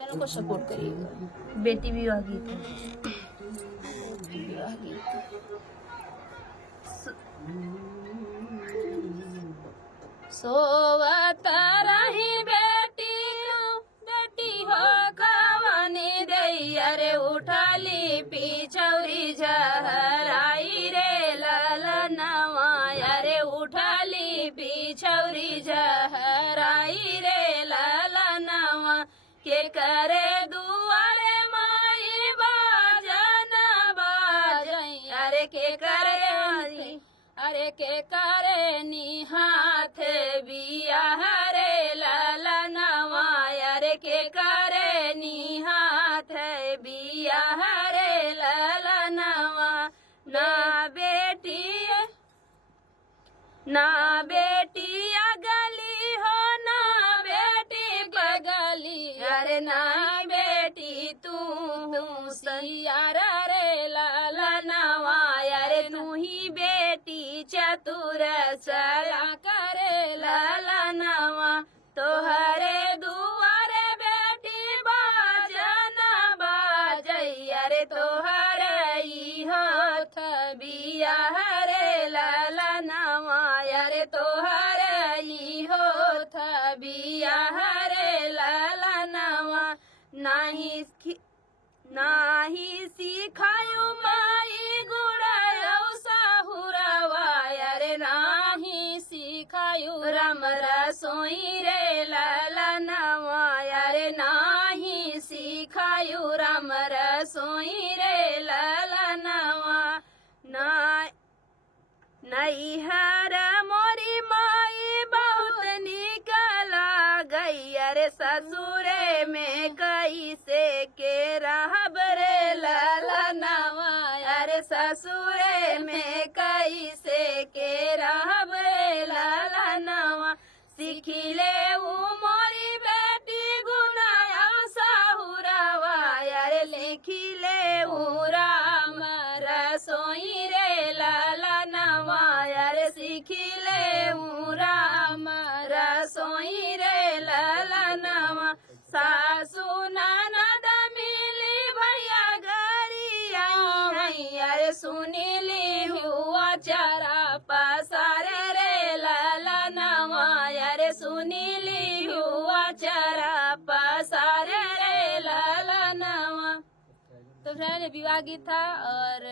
Channel को support करिएगा। बेटी विवाह गीत है। विवाह गीत सोवत रही बेटी बेटी हो कवनी दई अरे उठली पिछौरी झहराई रे ललनवा अरे उठली पिछौरी झहराई रे ललनवा के करे दुआरे माई बाजन बाजई अरे के करे निहाथ बिया रे ललनवा अरे के करे निहाथ बिया रे ललनवा ना बेटी अगली हो ना बेटी बगली अरे ना बेटी तू सैयार रे ललनवा अरे तू ही बेटी चतुर चला करे ललनवा तोहरे दुआरे बेटी बाजन बाजई अरे तोहरे ई हाथ बिया रे ललनवा अरे तोहरे ई हाथ बिया रे ललनवा नाही सिखायु माई गुड़ायौ साहुरवा अरे नाही सिखायु राम रसोई रे ललनवा अरे नाही सिखायु राम रसोई रे ललनवा नैहर मोरी माई बहुत निकला गई अरे ससुरे में कैसे के रहब रे ललनवा अरे ससुरे में कैसे के रहब रे ललनवा सिखिले उ मोरी बेटी गुनाया साहुरवा अरे लिखिले उ राम रसोई रे ललनवा अरे सिखिले उ राम रसोई रे ललनवा सासु ननद मिली भैया गरिया अरे सुनिली हुआ चरा पसार रे ललनवा अरे सुनिली हुआ चरा पसार रे ललनवा। तो फ्रेंड विवाह गीत था और